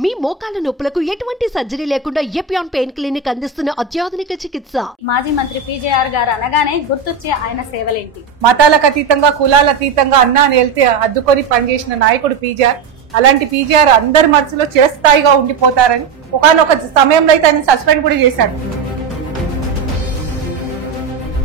మీ మోకాల నొప్పులకు ఎటువంటి సర్జరీ లేకుండా ఎపియాన్ పెయిన్ క్లినిక్ అందిస్తున్న అత్యాధునిక చికిత్స. మాజీ మంత్రి పీజేఆర్ గారు అనగానే గుర్తొచ్చే ఆయన సేవలేంటి? మతాలకు అతీతంగా కులాల అతీతంగా అన్నా అని వెళ్తే అద్దుకొని పనిచేసిన నాయకుడు పీజేఆర్. అలాంటి పీజేఆర్ అందరి మనసులో చిరస్థాయిగా ఉండిపోతారని ఒకనొక సమయంలో అయితే ఆయన సస్పెండ్ కూడా చేశాడు.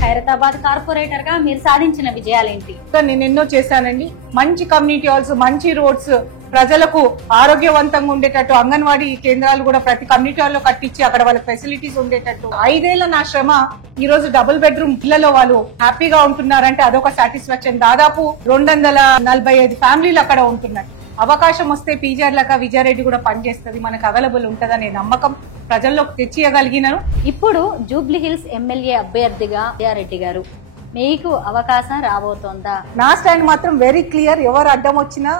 ఖైరతాబాద్ కార్పొరేటర్ గా మీరు సాధించిన విజయాలేంటి? నేను ఎన్నో చేశానండి. మంచి కమ్యూనిటీ హాల్స్, మంచి రోడ్స్, ప్రజలకు ఆరోగ్యవంతంగా ఉండేటట్టు అంగన్వాడీ కేంద్రాలు కూడా ప్రతి కమ్యూనిటీ హాల్లో కట్టించి అక్కడ వాళ్ళకి ఫెసిలిటీస్ ఉండేటట్టు 5 ఏళ్ల నా శ్రమ ఈ రోజు డబుల్ బెడ్రూమ్ ఇళ్లలో వాళ్ళు హ్యాపీగా ఉంటున్నారంటే అదొక సాటిస్ఫాక్షన్. దాదాపు 245 ఫ్యామిలీలు అక్కడ ఉంటున్నాయి. అవకాశం వస్తే పీజీఆర్ లాగా విజయారెడ్డి కూడా పనిచేస్తుంది, మనకు అవైలబుల్ ఉంటదనే నమ్మకం ప్రజల్లోకి తెచ్చియగలిగినాను. ఇప్పుడు జూబ్లీ హిల్స్ ఎమ్మెల్యే అభ్యర్థిగా విజయారెడ్డి గారు, మీకు అవకాశం రాబోతోందా? నా స్టాండ్ మాత్రం వెరీ క్లియర్. ఎవరు అడ్డం వచ్చినా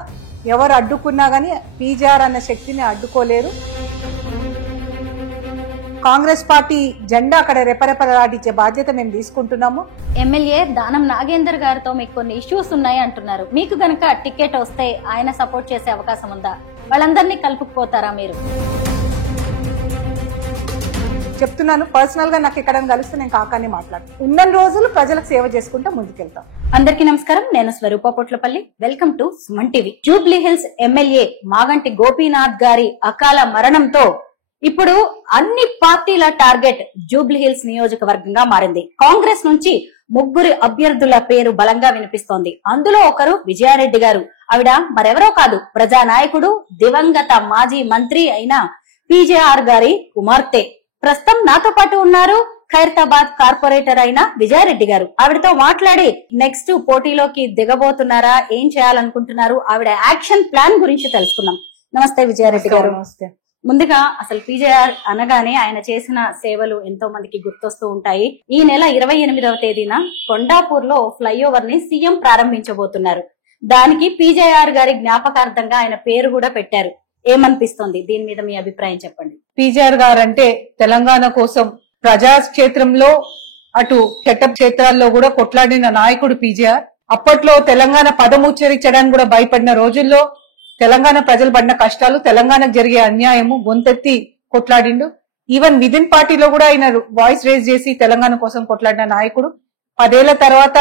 ఎవరు అడ్డుకున్నా గానీ పీజీఆర్ అన్న శక్తిని అడ్డుకోలేరు. కాంగ్రెస్ పార్టీ జెండా అక్కడ రెపరెపలాడించే బాధ్యత మేము తీసుకుంటున్నాము. ఎమ్మెల్యే దానం నాగేందర్ గారితో మీకు కొన్ని ఇష్యూస్ ఉన్నాయి అంటున్నారు. మీకు గనక టికెట్ వస్తే ఆయన సపోర్ట్ చేసే అవకాశం ఉందా? వాళ్ళందరినీ కలుపుకుపోతారా మీరు? చెప్తున్నాను, పర్సనల్ గా నాకు ఎక్కడైనా కలిస్తే నేను కాకాని మాట్లాడుతాను. ఉన్న రోజులు ప్రజలకు సేవ చేసుకుంటూ ముందుకెళ్తాం. అందరికీ నమస్కారం, నేను Swaroopa Potlapalli. Welcome to Suman TV. Jubilee Hills MLA Maganti Gopinath గారి అకాల మరణంతో ఇప్పుడు అన్ని పార్టీల టార్గెట్ జూబ్లీ హిల్స్ నియోజకవర్గంగా మారింది. కాంగ్రెస్ నుంచి 3 అభ్యర్థుల పేరు బలంగా వినిపిస్తోంది. అందులో ఒకరు విజయారెడ్డి గారు. ఆవిడ మరెవరో కాదు, ప్రజానాయకుడు, దివంగత మాజీ మంత్రి అయిన పీజేఆర్ గారి కుమార్తె. ప్రస్తుతం నాతో పాటు ఉన్నారు ఖైరతాబాద్ కార్పొరేటర్ అయిన విజయారెడ్డి గారు. ఆవిడతో మాట్లాడి నెక్స్ట్ పోటీలోకి దిగబోతున్నారా, ఏం చేయాలనుకుంటున్నారు, ఆవిడ యాక్షన్ ప్లాన్ గురించి తెలుసుకున్నాం. నమస్తే విజయారెడ్డి గారు. నమస్తే. ముందుగా అసలు పీజేఆర్ అనగానే ఆయన చేసిన సేవలు ఎంతో మందికి గుర్తొస్తూ ఉంటాయి. ఈ నెల 28వ తేదీన కొండాపూర్ లో ఫ్లైఓవర్ ని సీఎం ప్రారంభించబోతున్నారు. దానికి పీజేఆర్ గారి జ్ఞాపకార్థంగా ఆయన పేరు కూడా పెట్టారు. ఏమనిపిస్తుంది? దీని మీద మీ అభిప్రాయం చెప్పండి. పీజీఆర్ గారు అంటే తెలంగాణ కోసం ప్రజాక్షేత్రంలో అటు చట్టక్షేత్రాల్లో కూడా కొట్లాడిన నాయకుడు పీజీఆర్. అప్పట్లో తెలంగాణ పదం ఉచ్చరించడానికి కూడా భయపడిన రోజుల్లో తెలంగాణ ప్రజలు పడిన కష్టాలు, తెలంగాణకు జరిగే అన్యాయము గొంతెత్తి కొట్లాడిండు. ఈవెన్ విదిన్ పార్టీలో కూడా ఆయన వాయిస్ రేజ్ చేసి తెలంగాణ కోసం కొట్లాడిన నాయకుడు. 10 ఏళ్ల తర్వాత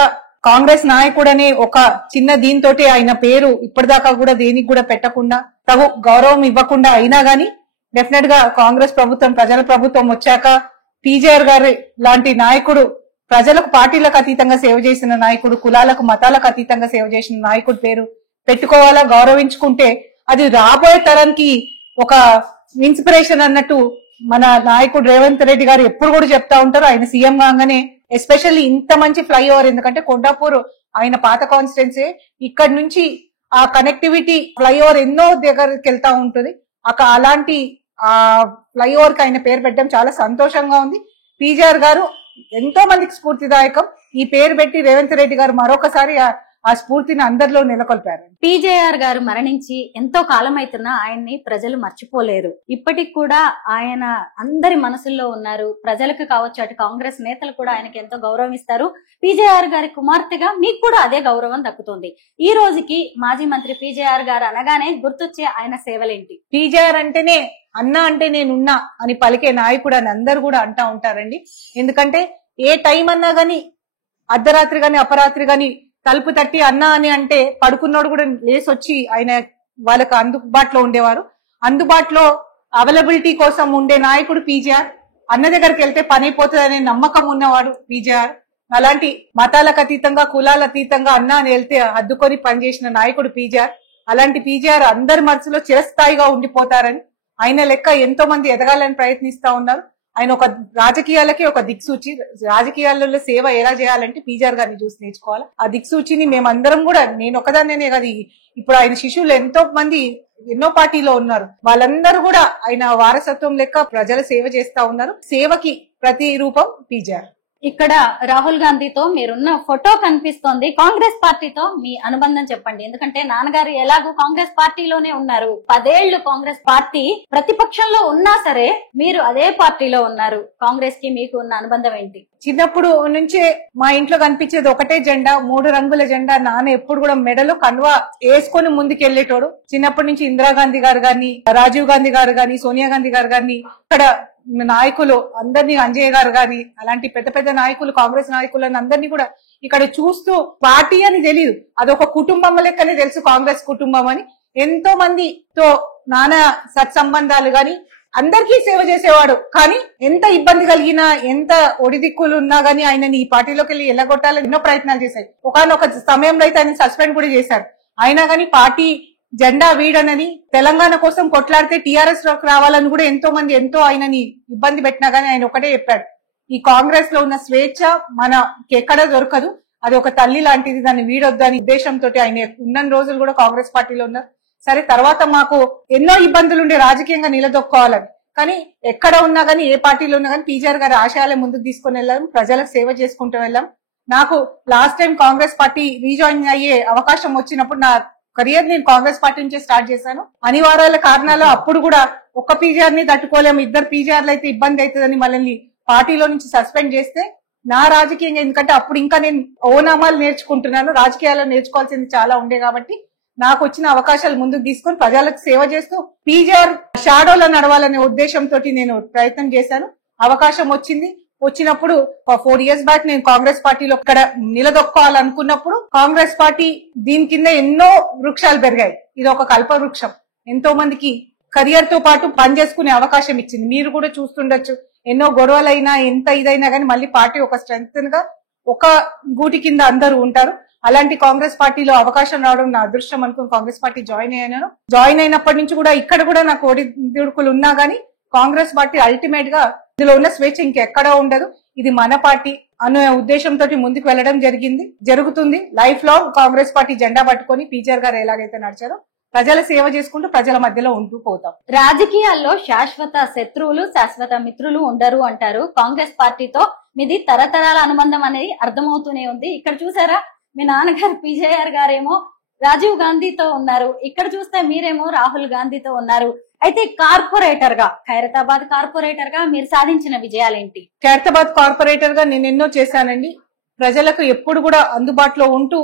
కాంగ్రెస్ నాయకుడనే ఒక చిన్న దీంతో ఆయన పేరు ఇప్పటిదాకా కూడా దేనికి కూడా పెట్టకుండా, తగు గౌరవం ఇవ్వకుండా అయినా గానీ డెఫినెట్ గా కాంగ్రెస్ ప్రభుత్వం, ప్రజల ప్రభుత్వం వచ్చాక పీజీఆర్ గారి లాంటి నాయకుడు, ప్రజలకు పార్టీలకు అతీతంగా సేవ చేసిన నాయకుడు, కులాలకు మతాలకు అతీతంగా సేవ చేసిన నాయకుడు పేరు పెట్టుకోవాలా, గౌరవించుకుంటే అది రాబోయే తరానికి ఒక ఇన్స్పిరేషన్ అన్నట్టు మన నాయకుడు రేవంత్ రెడ్డి గారు ఎప్పుడు కూడా చెప్తా ఉంటారు. ఆయన సీఎం కాగానే ఎస్పెషల్లీ ఇంత మంచి ఫ్లైఓవర్, ఎందుకంటే కొండాపూర్ ఆయన పాత కాన్స్టిట్యున్సీ, ఇక్కడ నుంచి ఆ కనెక్టివిటీ ఫ్లైఓవర్ ఎన్నో దగ్గరికి వెళ్తా ఉంటుంది. అలాంటి ఆ ఫ్లైఓవర్ కి ఆయన పేరు పెట్టడం చాలా సంతోషంగా ఉంది. పీజీఆర్ గారు ఎంతో మందికి స్ఫూర్తిదాయకం. ఈ పేరు పెట్టి రేవంత్ రెడ్డి గారు మరొకసారి ఆ స్ఫూర్తిని అందరిలో నెలకొల్పారు. పీజేఆర్ గారు మరణించి ఎంతో కాలం అవుతున్నా ఆయన్ని ప్రజలు మర్చిపోలేరు. ఇప్పటికి కూడా ఆయన అందరి మనసుల్లో ఉన్నారు. ప్రజలకు కావచ్చు, అటు కాంగ్రెస్ నేతలు కూడా ఆయనకి ఎంతో గౌరవం ఇస్తారు. పీజేఆర్ గారి కుమార్తెగా మీకు కూడా అదే గౌరవం దక్కుతుంది. ఈ రోజుకి మాజీ మంత్రి పీజేఆర్ గారు అనగానే గుర్తొచ్చే ఆయన సేవలేంటి? పీజేఆర్ అంటేనే అన్నా అంటే నేనున్నా అని పలికే నాయకుడు అని అందరు కూడా అంటా ఉంటారండి. ఎందుకంటే ఏ టైం అన్నా గాని, అర్ధరాత్రి గాని అపరాత్రి గాని తలుపు తట్టి అన్నా అని అంటే పడుకున్నోడు కూడా లేసి వచ్చి ఆయన వాళ్ళకు అందుబాటులో ఉండేవారు. అందుబాటులో అవైలబిలిటీ కోసం ఉండే నాయకుడు పీజీఆర్. అన్న దగ్గరికి వెళ్తే పని అయిపోతుంది అనే నమ్మకం ఉన్నవాడు పీజీఆర్. అలాంటి మతాలకు అతీతంగా కులాల అతీతంగా అన్నా అని వెళ్తే అద్దుకొని పనిచేసిన నాయకుడు పీజీఆర్. అలాంటి పీజీఆర్ అందరి మనసులో చిరస్థాయిగా ఉండిపోతారని, ఆయన లెక్క ఎంతో మంది ఎదగాలని ప్రయత్నిస్తా ఉన్నారు. ఆయన ఒక రాజకీయాలకి ఒక దిక్సూచి. రాజకీయాలలో సేవ ఎలా చేయాలంటే పీజీఆర్ గారిని చూసి నేర్చుకోవాలి. ఆ దిక్సూచిని మేమందరం కూడా, నేను ఒకదాన్నే కాదు, ఇప్పుడు ఆయన శిష్యులు ఎంతో మంది ఎన్నో పార్టీలో ఉన్నారు. వాళ్ళందరూ కూడా ఆయన వారసత్వం లెక్క ప్రజల సేవ చేస్తా ఉన్నారు. సేవకి ప్రతి రూపం పీజీఆర్. ఇక్కడ రాహుల్ గాంధీతో మీరున్న ఫోటో కనిపిస్తోంది. కాంగ్రెస్ పార్టీతో మీ అనుబంధం చెప్పండి. ఎందుకంటే నాన్నగారు ఎలాగో కాంగ్రెస్ పార్టీలోనే ఉన్నారు, 10 ఏళ్లు కాంగ్రెస్ పార్టీ ప్రతిపక్షంలో ఉన్నా సరే మీరు అదే పార్టీలో ఉన్నారు. కాంగ్రెస్ కి మీకు ఉన్న అనుబంధం ఏంటి? చిన్నప్పుడు నుంచే మా ఇంట్లో కనిపించేది ఒకటే జెండా, 3 రంగుల జెండా. నాన్న ఎప్పుడు కూడా మెడలో కండువా వేసుకొని ముందుకెళ్లేటోడు. చిన్నప్పటి నుంచి ఇందిరాగాంధీ గారు గాని, రాజీవ్ గాంధీ గారు గాని, సోనియా గాంధీ గారు గాని, ఇక్కడ నాయకులు అందరినీ, అంజయ్య గారు గాని, అలాంటి పెద్ద పెద్ద నాయకులు, కాంగ్రెస్ నాయకులను అందరినీ కూడా ఇక్కడ చూస్తూ, పార్టీ అని తెలియదు, అదొక కుటుంబం లెక్కనే తెలుసు కాంగ్రెస్ కుటుంబం అని. ఎంతో మందితో నాన్న సత్సంబంధాలు గాని, అందరికీ సేవ చేసేవాడు. కానీ ఎంత ఇబ్బంది కలిగినా, ఎంత ఒడిదిక్కులు ఉన్నా గానీ ఆయనని ఈ పార్టీలోకి వెళ్ళి ఎల్లగొట్టాలని ఎన్నో ప్రయత్నాలు చేశారు. ఒకనొక సమయంలో అయితే ఆయన సస్పెండ్ కూడా చేశారు. అయినా గానీ పార్టీ జెండా వీడనని, తెలంగాణ కోసం కొట్లాడితే టీఆర్ఎస్ లోకి రావాలని కూడా ఎంతో మంది ఎంతో ఆయనని ఇబ్బంది పెట్టినా గానీ ఆయన ఒకటే చెప్పాడు, ఈ కాంగ్రెస్ లో ఉన్న స్వేచ్ఛ మనకి ఎక్కడ దొరకదు, అది ఒక తల్లి లాంటిది, దాన్ని వీడొద్దు అని ఉద్దేశంతో ఆయన ఉన్న రోజులు కూడా కాంగ్రెస్ పార్టీలో ఉన్నారు. సరే, తర్వాత మాకు ఎన్నో ఇబ్బందులు ఉండే రాజకీయంగా నిలదొక్కోవాలని, కానీ ఎక్కడ ఉన్నా గానీ, ఏ పార్టీలో ఉన్నా గానీ పీజీఆర్ గారి ఆశయాలే ముందుకు తీసుకుని వెళ్ళాం, ప్రజలకు సేవ చేసుకుంటూ వెళ్ళాం. నాకు last time Congress party rejoin అయ్యే అవకాశం వచ్చినప్పుడు నా కెరియర్ నేను కాంగ్రెస్ పార్టీ నుంచే స్టార్ట్ చేశాను. అనివార్యాల కారణాలు అప్పుడు కూడా ఒక్క పీజీఆర్ ని తట్టుకోలేము, 2 పీజీఆర్లు అయితే ఇబ్బంది అవుతుందని మనల్ని పార్టీలో నుంచి సస్పెండ్ చేస్తే నా రాజకీయంగా, ఎందుకంటే అప్పుడు ఇంకా నేను ఓనామాలు నేర్చుకుంటున్నాను, రాజకీయాల్లో నేర్చుకోవాల్సింది చాలా ఉండే కాబట్టి నాకు వచ్చిన అవకాశాలు ముందుకు తీసుకొని ప్రజలకు సేవ చేస్తూ పీజీఆర్ షాడోలో నడవాలనే ఉద్దేశంతో నేను ప్రయత్నం చేశాను. అవకాశం వచ్చినప్పుడు 4 years బ్యాక్ నేను కాంగ్రెస్ పార్టీలో ఇక్కడ నిలదొక్కోవాలనుకున్నప్పుడు కాంగ్రెస్ పార్టీ దీని కింద ఎన్నో వృక్షాలు పెరిగాయి. ఇది ఒక కల్ప వృక్షం, ఎంతో మందికి కెరియర్ తో పాటు పనిచేసుకునే అవకాశం ఇచ్చింది. మీరు కూడా చూస్తుండొచ్చు, ఎన్నో గొడవలైనా ఎంత ఇదైనా గానీ మళ్ళీ పార్టీ ఒక స్ట్రెంగ్త్ గా ఒక గూటి కింద అందరూ ఉంటారు. అలాంటి కాంగ్రెస్ పార్టీలో అవకాశం రావడం నా అదృష్టం అనుకుని కాంగ్రెస్ పార్టీ జాయిన్ అయ్యాను. జాయిన్ అయినప్పటి నుంచి కూడా ఇక్కడ కూడా నాకు ఒడిదుడుకులు ఉన్నా గానీ కాంగ్రెస్ పార్టీ అల్టిమేట్ గా ఇందులో ఉన్న స్వేచ్ఛ ఇంకెక్కడా ఉండదు, ఇది మన పార్టీ అనే ఉద్దేశంతో ముందుకు వెళ్లడం జరుగుతుంది. లైఫ్ లాంగ్ కాంగ్రెస్ పార్టీ జెండా పట్టుకొని పీజీఆర్ గారు ఎలాగైతే నడిచారో ప్రజల సేవ చేసుకుంటూ ప్రజల మధ్యలో ఉంటూ పోతాం. రాజకీయాల్లో శాశ్వత శత్రువులు, శాశ్వత మిత్రులు ఉండరు అంటారు. కాంగ్రెస్ పార్టీతో మీది తరతరాల అనుబంధం అనేది అర్థమవుతూనే ఉంది. ఇక్కడ చూసారా, మీ నాన్నగారు పీజీఆర్ గారేమో రాజీవ్ గాంధీతో ఉన్నారు, ఇక్కడ చూస్తే మీరేమో రాహుల్ గాంధీతో ఉన్నారు. అయితే కార్పొరేటర్ గా, ఖైరతాబాద్ కార్పొరేటర్ గా మీరు సాధించిన విజయాలేంటి? ఖైరతాబాద్ కార్పొరేటర్ గా నేను ఎన్నో చేశానండి. ప్రజలకు ఎప్పుడు కూడా అందుబాటులో ఉంటూ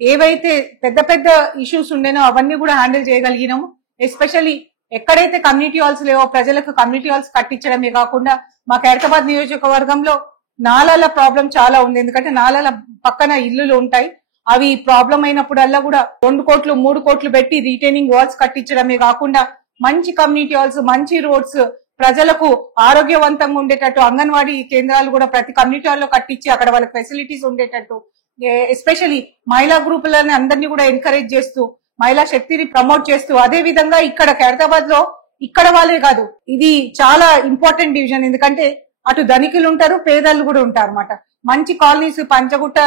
ఏవైతే పెద్ద పెద్ద ఇష్యూస్ ఉండేనో అవన్నీ కూడా హ్యాండిల్ చేయగలిగినాము. ఎస్పెషల్లీ ఎక్కడైతే కమ్యూనిటీ హాల్స్ లేవో ప్రజలకు కమ్యూనిటీ హాల్స్ కట్టించడమే కాకుండా మా ఖైరతాబాద్ నియోజకవర్గంలో నాలాల ప్రాబ్లం చాలా ఉంది. ఎందుకంటే నాలాల పక్కన ఇల్లులు ఉంటాయి, అవి ప్రాబ్లం అయినప్పుడల్లా కూడా 2 కోట్లు 3 కోట్లు పెట్టి రీటైనింగ్ వాల్స్ కట్టించడమే కాకుండా మంచి కమ్యూనిటీ హాల్స్, మంచి రోడ్స్, ప్రజలకు ఆరోగ్యవంతంగా ఉండేటట్టు అంగన్వాడీ కేంద్రాలు కూడా ప్రతి కమ్యూనిటీ హాల్లో కట్టించి అక్కడ వాళ్ళకి ఫెసిలిటీస్ ఉండేటట్టు, ఎస్పెషల్లీ మహిళా గ్రూపులని అందరినీ కూడా ఎంకరేజ్ చేస్తూ మహిళా శక్తిని ప్రమోట్ చేస్తూ, అదే విధంగా ఇక్కడ ఖైరతాబాద్ లో ఇక్కడ వాళ్ళే కాదు, ఇది చాలా ఇంపార్టెంట్ డివిజన్. ఎందుకంటే అటు ధనికులు ఉంటారు, పేదలు కూడా ఉంటారు అన్నమాట. మంచి కాలనీస్, పంచగుట్ట,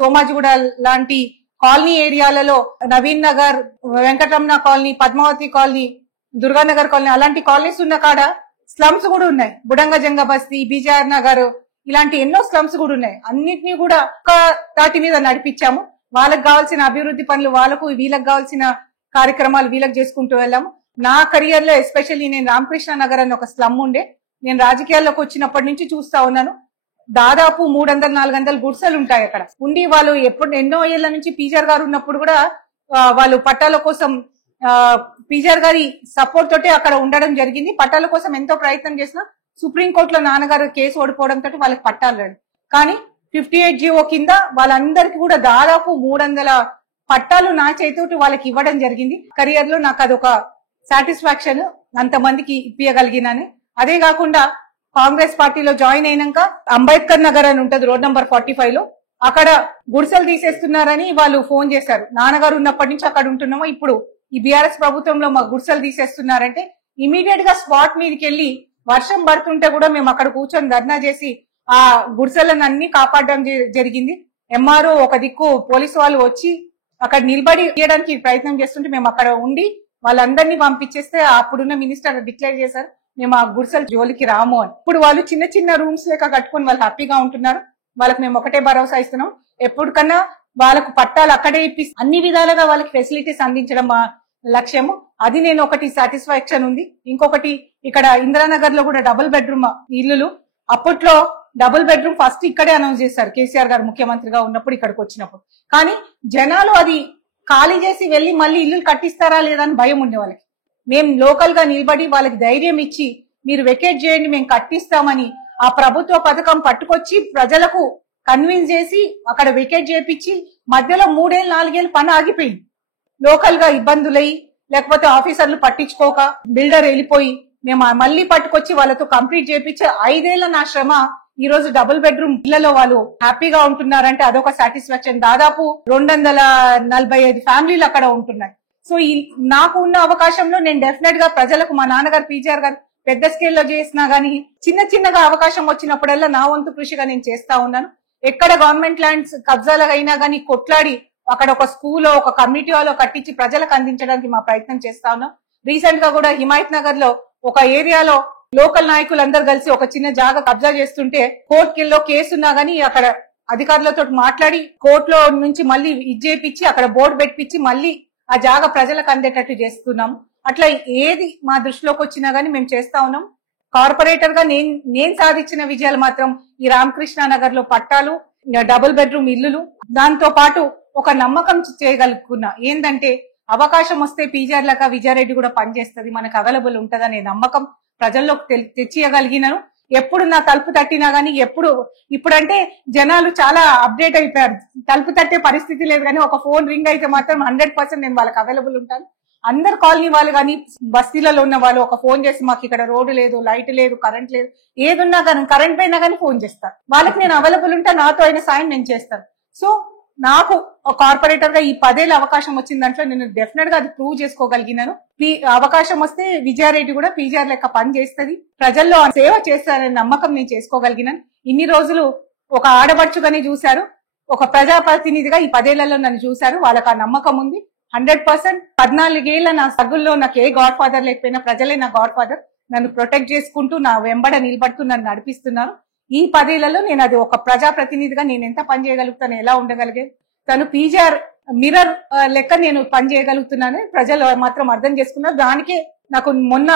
సోమాజిగూడ లాంటి కాలనీ ఏరియాలలో, Naveen Nagar, Venkataramana colony, Padmavathi colony, Durganagar colony, అలాంటి కాలనీస్ ఉన్న కాడ స్లమ్స్ కూడా ఉన్నాయి. బుడంగజంగ బస్తీ, బీజేఆర్ నగర్, ఇలాంటి ఎన్నో స్లమ్స్ కూడా ఉన్నాయి. అన్నిటినీ కూడా ఒక్క తాటి మీద నడిపించాము. వాళ్ళకి కావాల్సిన అభివృద్ధి పనులు వాళ్ళకు, వీళ్ళకి కావాల్సిన కార్యక్రమాలు వీళ్ళకి చేసుకుంటూ వెళ్ళాము. నా కెరియర్ లో ఎస్పెషల్లీ నేను రామకృష్ణ నగర్ అని ఒక స్లమ్ ఉండే, నేను రాజకీయాల్లోకి వచ్చినప్పటి నుంచి చూస్తా ఉన్నాను. దాదాపు 300-400 గుడిసెలు ఉంటాయి అక్కడ ఉండి. వాళ్ళు ఎన్నో ఏళ్ల నుంచి పీజీఆర్ గారు ఉన్నప్పుడు కూడా వాళ్ళు పట్టాల కోసం పీజీఆర్ గారి సపోర్ట్ తోటి అక్కడ ఉండడం జరిగింది. పట్టాల కోసం ఎంతో ప్రయత్నం చేసినా సుప్రీంకోర్టులో నాన్నగారు కేసు ఓడిపోవడంతో వాళ్ళకి పట్టాలు రాడు. కానీ 58 జీవో కింద వాళ్ళందరికీ కూడా దాదాపు 300 పట్టాలు నా చేతితోటి వాళ్ళకి ఇవ్వడం జరిగింది. కెరియర్ లో నాకు అదొక సాటిస్ఫాక్షన్, అంతమందికి ఇప్పించగలిగినానే. అదే కాకుండా కాంగ్రెస్ పార్టీలో జాయిన్ అయినాక అంబేద్కర్ నగర్ అని ఉంటది రోడ్ నంబర్ 45 లో, అక్కడ గుడిసెలు తీసేస్తున్నారని వాళ్ళు ఫోన్ చేశారు. నాన్నగారు ఉన్నప్పటి నుంచి అక్కడ ఉంటున్నామో, ఇప్పుడు ఈ బీఆర్ఎస్ ప్రభుత్వంలో మా గుడిసెలు తీసేస్తున్నారంటే ఇమీడియట్ గా స్పాట్ మీదకి వెళ్లి వర్షం పడుతుంటే కూడా మేము అక్కడ కూర్చొని ధర్నా చేసి ఆ గుడిసెలను అన్ని కాపాడడం జరిగింది. ఎంఆర్ఓ ఒక దిక్కు, పోలీసు వాళ్ళు వచ్చి అక్కడ నిలబడి తీయడానికి ప్రయత్నం చేస్తుంటే మేము అక్కడ ఉండి వాళ్ళందరినీ పంపించేస్తే అప్పుడున్న మినిస్టర్ డిక్లేర్ చేశారు మేము ఆ గుడిసెల జోలికి రాము అని. ఇప్పుడు వాళ్ళు చిన్న చిన్న రూమ్స్ లెక్క కట్టుకొని వాళ్ళు హ్యాపీగా ఉంటున్నారు. వాళ్ళకి మేము ఒకటే భరోసా ఇస్తున్నాం, ఎప్పటికన్నా వాళ్ళకు పట్టాలు అక్కడే ఇప్పి అన్ని విధాలుగా వాళ్ళకి ఫెసిలిటీస్ అందించడం మా లక్ష్యము. అది నేను ఒకటి సాటిస్ఫాక్షన్ ఉంది. ఇంకొకటి ఇక్కడ ఇందిరానగర్ లో కూడా డబుల్ బెడ్రూమ్ ఇల్లులు, అప్పట్లో డబుల్ బెడ్రూమ్ ఫస్ట్ ఇక్కడే అనౌన్స్ చేశారు కేసీఆర్ గారు ముఖ్యమంత్రిగా ఉన్నప్పుడు ఇక్కడికి వచ్చినప్పుడు. కానీ జనాలు అది ఖాళీ చేసి వెళ్లి మళ్ళీ ఇల్లు కట్టిస్తారా లేదా అని భయం ఉండే వాళ్ళకి. మేము లోకల్ గా నిలబడి వాళ్ళకి ధైర్యం ఇచ్చి మీరు వెకేట్ చేయండి మేము కట్టిస్తామని ఆ ప్రభుత్వ పథకం పట్టుకొచ్చి ప్రజలకు కన్విన్స్ చేసి అక్కడ వెకేట్ చేపించి మధ్యలో 3 ఏళ్ళు 4 ఏళ్ళు పని ఆగిపోయింది. లోకల్ గా ఇబ్బందులై లేకపోతే ఆఫీసర్లు పట్టించుకోక బిల్డర్ వెళ్ళిపోయి మేము మళ్ళీ పట్టుకొచ్చి వాళ్ళతో కంప్లీట్ చేపించి 5 ఏళ్ల నా శ్రమ ఈ రోజు డబుల్ బెడ్రూమ్ ఇళ్లలో వాళ్ళు హ్యాపీగా ఉంటున్నారంటే అదొక సాటిస్ఫాక్షన్. దాదాపు 245 ఫ్యామిలీలు అక్కడ ఉంటున్నాయి. సో నాకు ఉన్న అవకాశంలో నేను డెఫినెట్ గా ప్రజలకు మా నాన్నగారు పీజీఆర్ గారు పెద్ద స్కేల్లో చేసినా గానీ చిన్న చిన్నగా అవకాశం వచ్చినప్పుడల్లా నా వంతు కృషిగా నేను చేస్తా ఉన్నాను. ఎక్కడ గవర్నమెంట్ ల్యాండ్స్ కబ్జాలుగా అయినా గానీ కొట్లాడి అక్కడ ఒక స్కూల్ ఒక కమ్యూనిటీ హాల్ కట్టించి ప్రజలకు అందించడానికి మా ప్రయత్నం చేస్తా ఉన్నాం. రీసెంట్ గా కూడా హిమాయత్ నగర్ లో ఒక ఏరియాలో లోకల్ నాయకులందరూ కలిసి ఒక చిన్న జాగా కబ్జా చేస్తుంటే కోర్టులో కేసున్నా గానీ అక్కడ అధికారులతో మాట్లాడి కోర్టులో నుంచి మళ్ళీ ఇచ్చేపించి అక్కడ బోర్డు పెట్టించి మళ్ళీ ఆ జాగా ప్రజలకు అందేటట్టు చేస్తున్నాము. అట్లా ఏది మా దృష్టిలోకి వచ్చినా గానీ మేము చేస్తా ఉన్నాం. కార్పొరేటర్ గా నేను సాధించిన విజయాలు మాత్రం ఈ రామకృష్ణ నగర్ లో పట్టాలు, డబుల్ బెడ్రూమ్ ఇల్లులు, దాంతో పాటు ఒక నమ్మకం చేయగలుగుతున్నా. ఏంటంటే అవకాశం వస్తే పీజీఆర్ లాగా విజయారెడ్డి కూడా పనిచేస్తుంది, మనకు అవైలబుల్ ఉంటదనే నమ్మకం ప్రజల్లోకి తెచ్చియగలిగినాను. ఎప్పుడు నా తలుపు తట్టినా గానీ ఇప్పుడంటే జనాలు చాలా అప్డేట్ అయిపోయారు. తలుపు తట్టే పరిస్థితి లేదు కానీ ఒక ఫోన్ రింగ్ అయితే మాత్రం 100% నేను వాళ్ళకి అవైలబుల్ ఉంటాను. అందరు కాలనీ వాళ్ళు కానీ బస్తీలలో ఉన్న వాళ్ళు ఒక ఫోన్ చేసి మాకు ఇక్కడ రోడ్డు లేదు, లైట్ లేదు, కరెంట్ లేదు, ఏదున్నా కానీ కరెంట్ పోయినా కానీ ఫోన్ చేస్తాను. వాళ్ళకి నేను అవైలబుల్ ఉంటా, నాతో అయిన సాయం నేను చేస్తాను. సో నాకు కార్పొరేటర్ గా ఈ 10 ఏళ్ళ అవకాశం వచ్చిన దాంట్లో నేను డెఫినెట్ గా అది ప్రూవ్ చేసుకోగలిగినాను. అవకాశం వస్తే విజయారెడ్డి కూడా పీజీఆర్ లెక్క పని చేస్తుంది, ప్రజల్లో సేవ చేస్తారనే నమ్మకం నేను చేసుకోగలిగినాను. ఇన్ని రోజులు ఒక ఆడబడుచుగానే చూశారు, ఒక ప్రజాప్రతినిధిగా ఈ 10 ఏళ్లలో నన్ను చూశారు. వాళ్ళకి ఆ నమ్మకం ఉంది 100%. 14 ఏళ్ల నా సగుల్లో నాకు ఏ గాడ్ ఫాదర్ లేకపోయినా ప్రజలే నా గాడ్ ఫాదర్. నన్ను ప్రొటెక్ట్ చేసుకుంటూ నా వెంబడ నిలబడుతూ నన్ను నడిపిస్తున్నారు. ఈ 10 ఏళ్లలో నేను అది ఒక ప్రజాప్రతినిధిగా నేను ఎంత పని చేయగలుగుతాను, ఎలా ఉండగలిగే తను పీజీఆర్ మిర్రర్ లెక్క నేను పని చేయగలుగుతున్నాను ప్రజలు మాత్రం అర్థం చేసుకున్నారు. దానికే నాకు మొన్న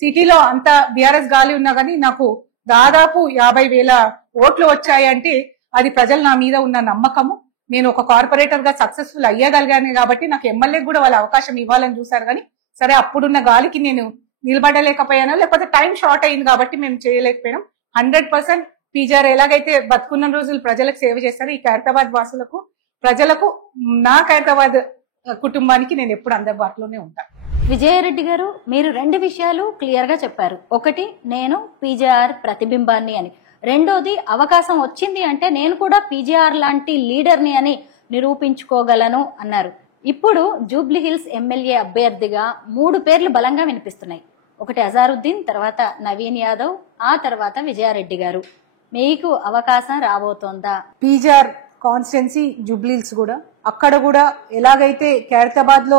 సిటీలో అంత బీఆర్ఎస్ గాలి ఉన్నా గానీ నాకు దాదాపు 50,000 ఓట్లు వచ్చాయంటే అది ప్రజలు నా మీద ఉన్న నమ్మకము. నేను ఒక కార్పొరేటర్ గా సక్సెస్ఫుల్ అయ్యగలిగాను కాబట్టి నాకు ఎమ్మెల్యే కూడా వాళ్ళ అవకాశం ఇవ్వాలని చూశారు. కానీ సరే అప్పుడున్న గాలికి నేను నిలబడలేకపోయాను, లేకపోతే టైం షార్ట్ అయింది కాబట్టి మేము చేయలేకపోయాం. 100% పీజీఆర్ ఎలాగైతే బతుకున్న రోజులు ప్రజలకు సేవ చేస్తారో ఈ ఖైరతాబాద్ వాసులకు ప్రజలకు నా ఖైరతాబాద్ కుటుంబానికి నేను ఎప్పుడు అందుబాటులోనే ఉంటాను. విజయారెడ్డి గారు, మీరు 2 విషయాలు క్లియర్ గా చెప్పారు. ఒకటి, నేను పీజీఆర్ ప్రతిబింబాన్ని అని. రెండోది, అవకాశం వచ్చింది అంటే నేను కూడా పీజీఆర్ లాంటి లీడర్ని అని నిరూపించుకోగలను అన్నారు. ఇప్పుడు జూబ్లీహిల్స్ ఎమ్మెల్యే అభ్యర్థిగా 3 పేర్లు బలంగా వినిపిస్తున్నాయి. ఒకటి అజారుద్దీన్, తర్వాత నవీన్ యాదవ్, ఆ తర్వాత విజయారెడ్డి గారు. మీకు అవకాశం రాబోతోందా? పీజీఆర్ కాన్స్టిట్యున్సీ జూబ్లీహిల్స్ కూడా అక్కడ కూడా ఎలాగైతే ఖైరతాబాద్ లో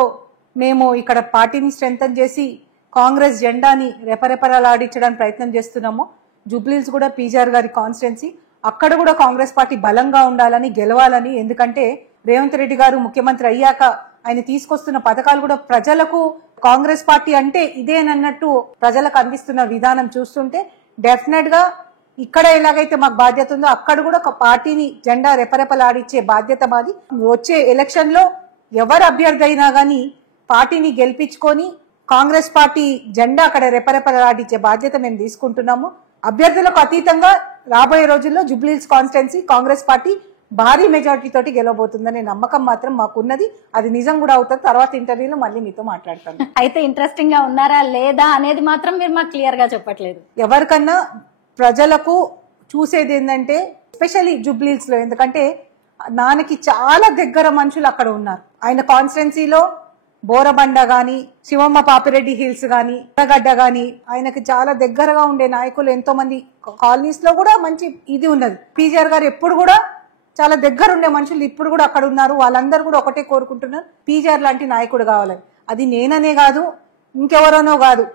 మేము ఇక్కడ పార్టీని స్ట్రెంథన్ చేసి కాంగ్రెస్ జెండాని రెపరెపలాడించడానికి ప్రయత్నం చేస్తున్నామో జూబ్లీహిల్స్ కూడా పీజీఆర్ గారి కాన్స్టిట్యున్సీ. అక్కడ కూడా కాంగ్రెస్ పార్టీ బలంగా ఉండాలని, గెలవాలని. ఎందుకంటే రేవంత్ రెడ్డి గారు ముఖ్యమంత్రి అయ్యాక ఆయన తీసుకొస్తున్న పథకాలు కూడా ప్రజలకు కాంగ్రెస్ పార్టీ అంటే ఇదేనన్నట్టు ప్రజలకు అందిస్తున్న విధానం చూస్తుంటే డెఫినెట్ గా ఇక్కడ ఎలాగైతే మాకు బాధ్యత ఉందో అక్కడ కూడా ఒక పార్టీని జెండా రెపరెపలాడించే బాధ్యత మాది. వచ్చే ఎలక్షన్ లో ఎవరు అభ్యర్థి అయినా గానీ పార్టీని గెలిపించుకొని కాంగ్రెస్ పార్టీ జెండా అక్కడ రెపరెపలాడించే బాధ్యత మేము తీసుకుంటున్నాము. అభ్యర్థులకు అతీతంగా రాబోయే రోజుల్లో జూబ్లీహిల్స్ కాన్స్టిట్యున్సీ కాంగ్రెస్ పార్టీ భారీ మెజారిటీ తోటి గెలవబోతుందనే నమ్మకం మాత్రం మాకున్నది. అది నిజం కూడా అవుతుంది. తర్వాత ఇంటర్వ్యూలో మళ్ళీ మీతో మాట్లాడతాను. అయితే ఇంట్రెస్టింగ్ గా ఉన్నారా లేదా అనేది మాత్రం మీరు మాకు క్లియర్ గా చెప్పట్లేదు. ఎవరికన్నా ప్రజలకు చూసేది ఏంటంటే ఎస్పెషల్లీ జూబ్లీహిల్స్ లో, ఎందుకంటే నాన్నకి చాలా దగ్గర మనుషులు అక్కడ ఉన్నారు. ఆయన కాన్స్టిట్యున్సీలో బోరబండ గాని, శివమ్మ పాపిరెడ్డి హిల్స్ గాని, ఎర్రగడ్డ గాని ఆయనకి చాలా దగ్గరగా ఉండే నాయకులు ఎంతో మంది కాలనీస్ లో కూడా మంచి ఇది ఉన్నది. పీజీఆర్ గారు ఎప్పుడు కూడా చాలా దగ్గర ఉండే మనుషులు ఇప్పుడు కూడా అక్కడ ఉన్నారు. వాళ్ళందరూ కూడా ఒకటే కోరుకుంటున్నారు, పీజీఆర్ లాంటి నాయకుడు కావాలని. అది నేననే కాదు, ఇంకెవరోనో కాదు,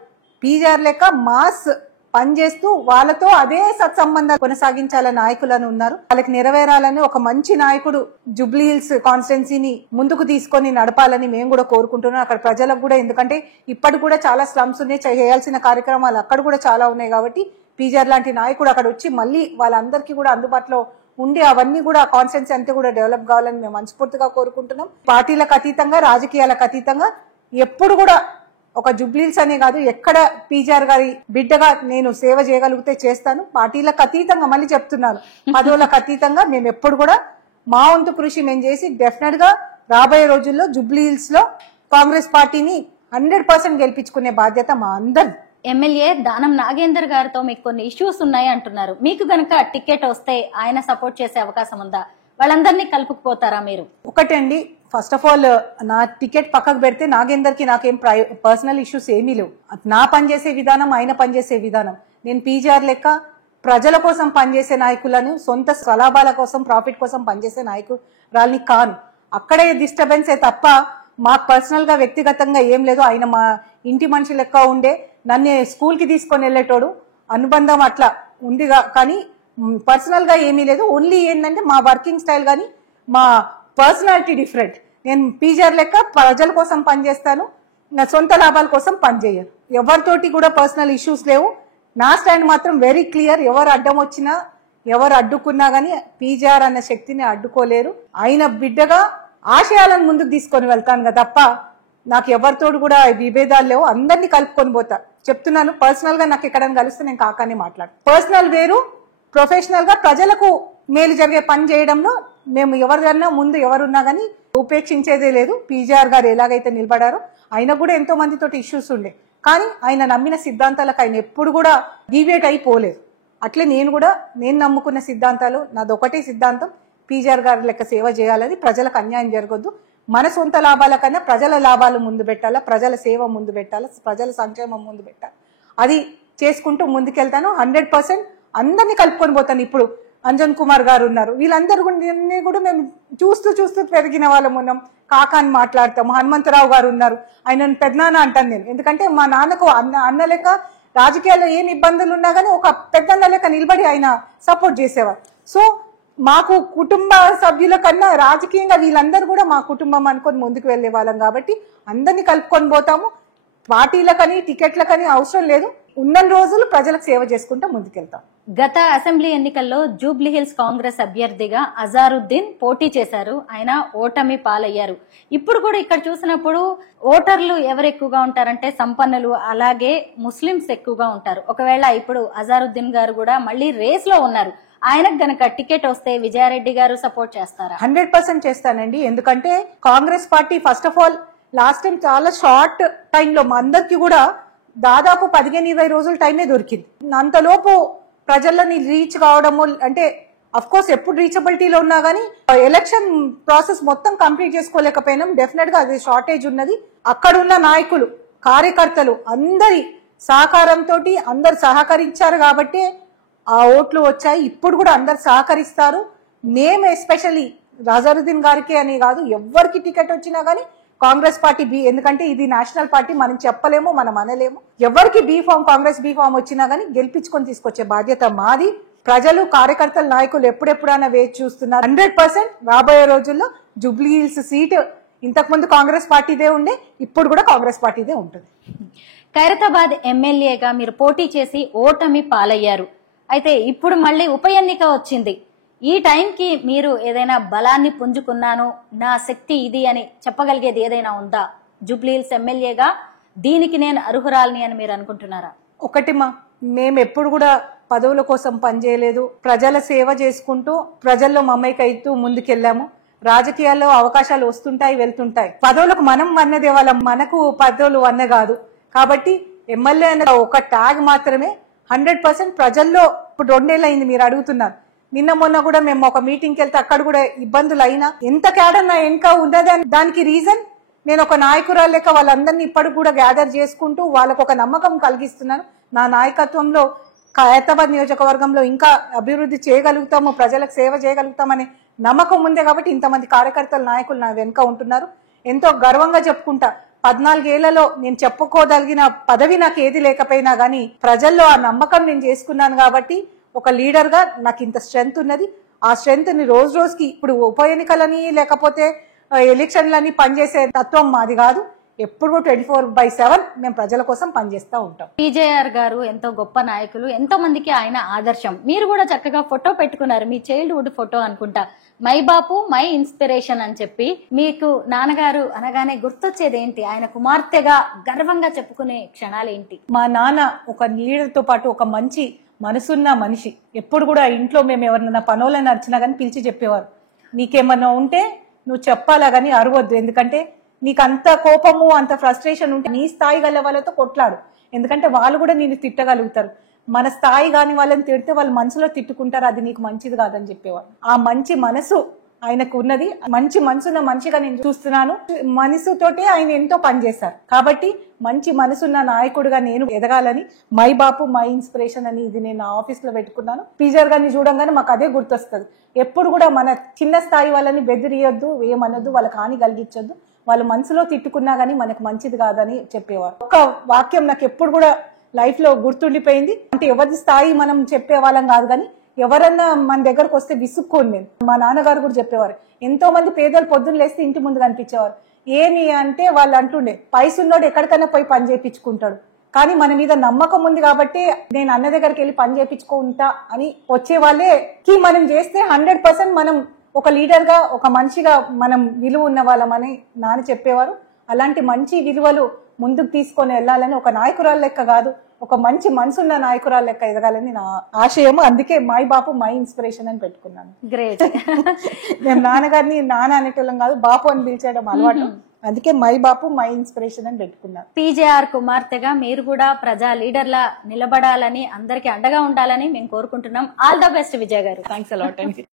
పీజీఆర్ లెక్క మాస్ పనిచేస్తూ వాళ్ళతో అదే సత్సంబంధాలు కొనసాగించాలని నాయకులను ఉన్నారు. వాళ్ళకి నెరవేరాలని ఒక మంచి నాయకుడు జూబ్లీ హిల్స్ కాన్స్టిట్యున్సీని ముందుకు తీసుకొని నడపాలని మేము కూడా కోరుకుంటున్నాం. అక్కడ ప్రజలకు కూడా, ఎందుకంటే ఇప్పటికి కూడా చాలా స్లమ్స్ ఉన్నాయి, చేయాల్సిన కార్యక్రమాలు అక్కడ కూడా చాలా ఉన్నాయి. కాబట్టి పీజీఆర్ లాంటి నాయకుడు అక్కడ వచ్చి మళ్ళీ వాళ్ళందరికీ కూడా అందుబాటులో ఉండి అవన్నీ కూడా కాన్స్టిట్యున్సీ అంతా కూడా డెవలప్ కావాలని మేము మనస్ఫూర్తిగా కోరుకుంటున్నాం. పార్టీలకు అతీతంగా, రాజకీయాలకు అతీతంగా ఎప్పుడు కూడా ఒక జూబ్లీహిల్స్ అనే కాదు, ఎక్కడ పీజీఆర్ గారి బిడ్డగా నేను సేవ చేయగలిగితే చేస్తాను. పార్టీలకు అతీతంగా, మళ్ళీ చెప్తున్నాను, పదవులకు అతీతంగా మేము ఎప్పుడు కూడా మా వంతు కృషి మేము చేసి డెఫినెట్ గా రాబోయే రోజుల్లో జూబ్లీహిల్స్ లో కాంగ్రెస్ పార్టీని 100% గెలిపించుకునే బాధ్యత మా అందరి. ఎమ్మెల్యే దానం నాగేందర్ గారితో మీకు కొన్ని ఇష్యూస్ ఉన్నాయి అంటున్నారు. మీకు గనక టికెట్ వస్తే ఆయన సపోర్ట్ చేసే అవకాశం ఉందా? వాళ్ళందరినీ కలుపుకుపోతారా మీరు? ఒకటండి, ఫస్ట్ ఆఫ్ ఆల్ నా టికెట్ పక్కకు పెడితే నాగేందర్ కి నాకేం పర్సనల్ ఇష్యూస్ ఏమీ లేవు. నా పనిచేసే విధానం, ఆయన పనిచేసే విధానం. నేను పీజీఆర్ లెక్క ప్రజల కోసం పనిచేసే నాయకులను, సొంత స్వలాభాల కోసం, ప్రాఫిట్ కోసం పనిచేసే నాయకురాల్ని కాను. అక్కడే డిస్టర్బెన్సే తప్ప మాకు పర్సనల్ గా వ్యక్తిగతంగా ఏం లేదు. ఆయన మా ఇంటి మనిషి లెక్క ఉండే, నన్ను స్కూల్ కి తీసుకొని వెళ్ళేటోడు, అనుబంధం అట్లా ఉందిగా, కానీ పర్సనల్ గా ఏమీ లేదు. ఓన్లీ ఏంటంటే మా వర్కింగ్ స్టైల్ కానీ మా పర్సనాలిటీ డిఫరెంట్. నేను పీజీఆర్ లెక్క ప్రజల కోసం పనిచేస్తాను, నా సొంత లాభాల కోసం పనిచేయను. ఎవరితోటి కూడా పర్సనల్ ఇష్యూస్ లేవు. నా స్టాండ్ మాత్రం వెరీ క్లియర్. ఎవరు అడ్డం వచ్చినా, ఎవరు అడ్డుకున్నా గానీ పీజీఆర్ అన్న శక్తిని అడ్డుకోలేరు. ఆయన బిడ్డగా ఆశయాలను ముందుకు తీసుకొని వెళ్తాను కదా తప్ప నాకు ఎవరితోడు కూడా విభేదాలు లేవు. అందరినీ కలుపుకొని పోతా. చెప్తున్నాను, పర్సనల్ గా నాకు ఎక్కడైనా కలిస్తే నేను కాకానే మాట్లాడు. పర్సనల్ వేరు, ప్రొఫెషనల్ గా ప్రజలకు మేలు జరిగే పని చేయడంలో మేము ఎవరికన్నా ముందు ఎవరున్నా గానీ ఉపేక్షించేదే లేదు. పీజీఆర్ గారు ఎలాగైతే నిలబడారో, ఆయన కూడా ఎంతో మందితోటి ఇష్యూస్ ఉండే, కానీ ఆయన నమ్మిన సిద్ధాంతాలకు ఆయన ఎప్పుడు కూడా డీవియేట్ అయిపోలేదు. అట్లే నేను నమ్ముకున్న సిద్ధాంతాలు, నాదొకటే సిద్ధాంతం, పీజీఆర్ గారి లెక్క సేవ చేయాలని, ప్రజలకు అన్యాయం జరగొద్దు, మన సొంత లాభాల కన్నా ప్రజల లాభాలు ముందు పెట్టాలా, ప్రజల సేవ ముందు పెట్టాలా, ప్రజల సంక్షేమం ముందు పెట్టాలి. అది చేసుకుంటూ ముందుకెళ్తాను. 100% అందరినీ కలుపుకొని పోతాను. ఇప్పుడు అంజన్ కుమార్ గారు ఉన్నారు, వీళ్ళందరూ కూడా మేము చూస్తూ పెరిగిన వాళ్ళం ఉన్నాం. కాకాని మాట్లాడతాము. హనుమంతరావు గారు ఉన్నారు, ఆయన పెద్దనాన్న అంటాను నేను. ఎందుకంటే మా నాన్నకు అన్న లెక్క రాజకీయాల్లో ఏం ఇబ్బందులు ఉన్నా గానీ ఒక పెద్దన్న లెక్క నిలబడి ఆయన సపోర్ట్ చేసేవారు. సో మాకు కుటుంబ సభ్యుల కన్నా రాజకీయంగా వీళ్ళందరూ కూడా మా కుటుంబం అనుకొని ముందుకు వెళ్లే వాళ్ళం. కాబట్టి అందరినీ కలుపుకొని పోతాము. పార్టీలకని టికెట్లకని అవసరం లేదు. ఉన్న రోజులు ప్రజలకు సేవ చేసుకుంటూ ముందుకెళ్తాం. గత అసెంబ్లీ ఎన్నికల్లో జూబ్లీ హిల్స్ కాంగ్రెస్ అభ్యర్థిగా అజారుద్దీన్ పోటీ చేశారు. ఆయన ఓటమి పాలయ్యారు. ఇప్పుడు కూడా ఇక్కడ చూసినప్పుడు ఓటర్లు ఎవరు ఎక్కువగా ఉంటారంటే సంపన్నులు, అలాగే ముస్లింస్ ఎక్కువగా ఉంటారు. ఒకవేళ ఇప్పుడు అజారుద్దీన్ గారు కూడా మళ్ళీ రేస్ లో ఉన్నారు. ఆయనకు గనక టికెట్ వస్తే విజయారెడ్డి గారు సపోర్ట్ చేస్తారా? 100% చేస్తానండి. ఎందుకంటే Congress party first of all last time చాలా షార్ట్ టైంలో మా అందరికి కూడా దాదాపు 15-20 రోజుల టైమే దొరికింది. అంతలోపు ప్రజలని రీచ్ కావడము అంటే అఫ్ కోర్స్ ఎప్పుడు రీచబిలిటీలో ఉన్నా గానీ ఎలక్షన్ ప్రాసెస్ మొత్తం కంప్లీట్ చేసుకోలేకపోయినాం. డెఫినెట్ గా అది షార్టేజ్ ఉన్నది. అక్కడున్న నాయకులు, కార్యకర్తలు అందరి సహకారంతో అందరు సహకరించారు కాబట్టి ఆ ఓట్లు వచ్చాయి. ఇప్పుడు కూడా అందరు సహకరిస్తారు. మేము ఎస్పెషల్లీ అజారుద్దీన్ గారికి అని కాదు, ఎవరికి టికెట్ వచ్చినా గానీ కాంగ్రెస్ పార్టీ ఎందుకంటే ఇది నేషనల్ పార్టీ, మనం చెప్పలేము, మనం అనలేము. ఎవరికి కాంగ్రెస్ బీ ఫామ్ వచ్చినా గానీ గెలిపించుకొని తీసుకొచ్చే బాధ్యత మాది. ప్రజలు, కార్యకర్తలు, నాయకులు ఎప్పుడెప్పుడైనా వేచి చూస్తున్నారు. 100% రాబోయే రోజుల్లో జూబ్లీ హిల్స్ సీట్ ఇంతకుముందు కాంగ్రెస్ పార్టీదే ఉండే, ఇప్పుడు కూడా కాంగ్రెస్ పార్టీదే ఉంటుంది. ఖైరతాబాద్ ఎమ్మెల్యేగా మీరు పోటీ చేసి ఓటమి పాలయ్యారు. అయితే ఇప్పుడు మళ్ళీ ఉప ఎన్నిక వచ్చింది. ఈ టైంకి మీరు ఏదైనా బలాన్ని పుంజుకున్నాను, నా శక్తి ఇది అని చెప్పగలిగేది ఏదైనా ఉందా? జూబ్లీ హిల్స్ ఎమ్మెల్యేగా దీనికి నేను అర్హురాలని అని మీరు అనుకుంటున్నారా? ఒకటి మేము ఎప్పుడు కూడా పదవుల కోసం పనిచేయలేదు. ప్రజల సేవ చేసుకుంటూ ప్రజల్లో మమైకైతూ ముందుకెళ్ళాము. రాజకీయాల్లో అవకాశాలు వస్తుంటాయి, వెళ్తుంటాయి. పదవులకు మనం వన్నదే వాళ్ళం, మనకు పదవులు వన్న కాదు. కాబట్టి ఎమ్మెల్యే అనే ఒక ట్యాగ్ మాత్రమే. 100% ప్రజల్లో ఇప్పుడు 2 ఏళ్ళు అయింది మీరు అడుగుతున్నారు. నిన్న మొన్న కూడా మేము ఒక మీటింగ్కి వెళ్తే అక్కడ కూడా ఇబ్బందులు అయినా ఎంత క్యాడర్ నా వెనక ఉన్నదని దానికి రీజన్ నేను ఒక నాయకురాలు లెక్క వాళ్ళందరినీ ఇప్పటికి కూడా గ్యాదర్ చేసుకుంటూ వాళ్ళకు ఒక నమ్మకం కలిగిస్తున్నాను. నా నాయకత్వంలో ఖైరతాబాద్ నియోజకవర్గంలో ఇంకా అభివృద్ధి చేయగలుగుతాము, ప్రజలకు సేవ చేయగలుగుతామనే నమ్మకం ఉందే. కాబట్టి ఇంతమంది కార్యకర్తలు, నాయకులు నా వెనుక ఉంటున్నారు. ఎంతో గర్వంగా చెప్పుకుంటా. 14 ఏళ్లలో నేను చెప్పుకోదలిగిన పదవి నాకు ఏది లేకపోయినా గానీ ప్రజల్లో ఆ నమ్మకం నేను చేసుకున్నాను కాబట్టి ఒక లీడర్ గా నాకు ఇంత స్ట్రెంగ్త్ ఉన్నది. ఆ స్ట్రెంగ్త్ ని రోజు రోజుకి ఇప్పుడు ఉప ఎన్నికలని లేకపోతే ఎలక్షన్లని పనిచేసే తత్వం మాది కాదు. ఎప్పుడు 24/7 మేము ప్రజల కోసం పనిచేస్తూ ఉంటాం. పీజేఆర్ గారు ఎంతో గొప్ప నాయకులు, ఎంతో మందికి ఆయన ఆదర్శం. మీరు కూడా చక్కగా ఫోటో పెట్టుకున్నారు, మీ చైల్డ్హుడ్ ఫోటో అనుకుంటా. మై బాపు మై ఇన్స్పిరేషన్ అని చెప్పి. మీకు నాన్నగారు అనగానే గుర్తొచ్చేది ఏంటి? ఆయన కుమార్తెగా గర్వంగా చెప్పుకునే క్షణాలు ఏంటి? మా నాన్న ఒక లీడర్ తో పాటు ఒక మంచి మనసున్న మనిషి. ఎప్పుడు కూడా ఇంట్లో మేము ఎవరినైనా పనులను నడిచినా కానీ పిలిచి చెప్పేవారు, నీకేమన్నా ఉంటే నువ్వు చెప్పాలా గానీ అరవద్దు, ఎందుకంటే నీకు అంత కోపము అంత ఫ్రస్ట్రేషన్ ఉంటే నీ స్థాయి గల వాళ్ళతో కొట్లాడు, ఎందుకంటే వాళ్ళు కూడా నేను తిట్టగలుగుతారు. మన స్థాయి కాని వాళ్ళని తిడితే వాళ్ళు మనసులో తిట్టుకుంటారు, అది నీకు మంచిది కాదని చెప్పేవాళ్ళు. ఆ మంచి మనసు ఆయనకు ఉన్నది. మంచి మనసున్న మనిషిగా నేను చూస్తున్నాను. మనసుతోటే ఆయన ఎంతో పనిచేశారు కాబట్టి మంచి మనసున్న నాయకుడిగా నేను ఎదగాలని మై బాపు మై ఇన్స్పిరేషన్ అని ఇది నేను ఆఫీస్ లో పెట్టుకున్నాను. పీజర్ గారిని చూడంగానే మాకు అదే గుర్తొస్తుంది. ఎప్పుడు కూడా మన చిన్న స్థాయి వాళ్ళని బెదిరియొద్దు, ఏమనొద్దు, వాళ్ళకి హాని కలిగించొద్దు, వాళ్ళ మనసులో తిట్టుకున్నా గానీ మనకు మంచిది కాదని చెప్పేవారు. ఒక వాక్యం నాకు ఎప్పుడు కూడా లైఫ్ లో గుర్తుండిపోయింది. అంటే ఎవరి స్థాయి మనం చెప్పే వాళ్ళం కాదు కానీ ఎవరన్నా మన దగ్గరకు వస్తే విసుక్కోను నేను. మా నాన్నగారు కూడా చెప్పేవారు, ఎంతో మంది పేదలు పొద్దున్న లేస్తే ఇంటి ముందు కనిపించేవారు. ఏమి అంటే వాళ్ళు అంటుండే, పైసున్నోడు ఎక్కడికైనా పోయి పని చేయించుకుంటాడు, కానీ మన మీద నమ్మకం ఉంది కాబట్టి నేను అన్న దగ్గరికి వెళ్ళి పని చేయించుకుంటా అని వచ్చే వాళ్ళే కి మనం చేస్తే 100% మనం ఒక లీడర్ గా ఒక మనిషిగా మనం విలువ ఉన్న వాళ్ళమని నాన్న చెప్పేవారు. అలాంటి మంచి విలువలు ముందుకు తీసుకొని వెళ్ళాలని, ఒక నాయకురాలు లెక్క కాదు, ఒక మంచి మనసున్న నాయకురాలు లెక్క ఎదగాలని నా ఆశయము. అందుకే మై బాపు మై ఇన్స్పిరేషన్ అని పెట్టుకున్నాను. గ్రేట్. మేము నాన్నగారిని నాన్న అనేటోళ్ళం కాదు, బాపు అని పిలిచేయడం అలవాటు. అందుకే మై బాపు మై ఇన్స్పిరేషన్ అని పెట్టుకున్నాను. పీజేఆర్ కుమార్తెగా మీరు కూడా ప్రజా లీడర్లా నిలబడాలని, అందరికి అండగా ఉండాలని మేము కోరుకుంటున్నాం. ఆల్ ద బెస్ట్ విజయ్ గారు. థ్యాంక్స్ అలాట్ అండి.